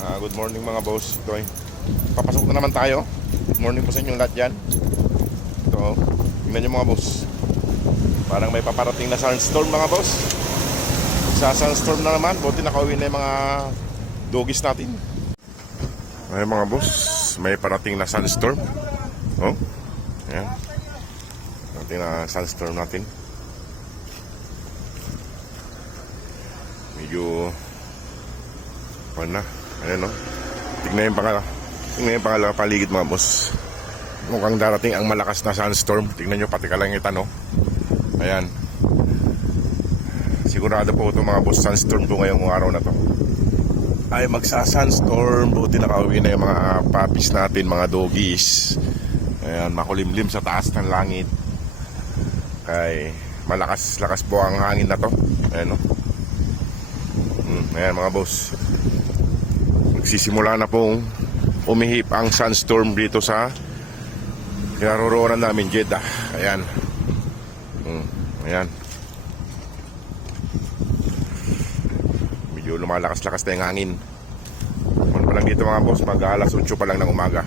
Good morning mga boss. Ito ay papasok na naman tayo. Good morning po sa inyong lahat dyan. Ito, tingnan nyo mga boss. Parang may paparating na sunstorm mga boss. Sa sunstorm na naman. Buti nakauwi na yung mga doggies natin. Ay mga boss, may parating na sunstorm. Oh, ayan. Parating na sunstorm natin. Medyo na. Ayan, no? Tingnan yung pangalawa paligid mga boss. Mukhang darating ang malakas na sunstorm. Tingnan nyo pati kalangitan, no? Ayan. Sigurado po ito mga boss, sunstorm po ngayong araw na to. Ay magsa-sunstorm. Buti nakauwi na yung mga puppies natin, mga doggies. Ayan, makulimlim sa taas ng langit. Kay malakas-lakas po ang hangin na to. Ayan, no? Ayan mga boss, magsisimula na pong umihip ang sunstorm dito sa kinaroroonan namin, Jeddah. Ayan. Ayan. Medyo lumalakas-lakas na yung hangin. Ano pa lang dito mga boss, mag alas 8 pa lang ng umaga.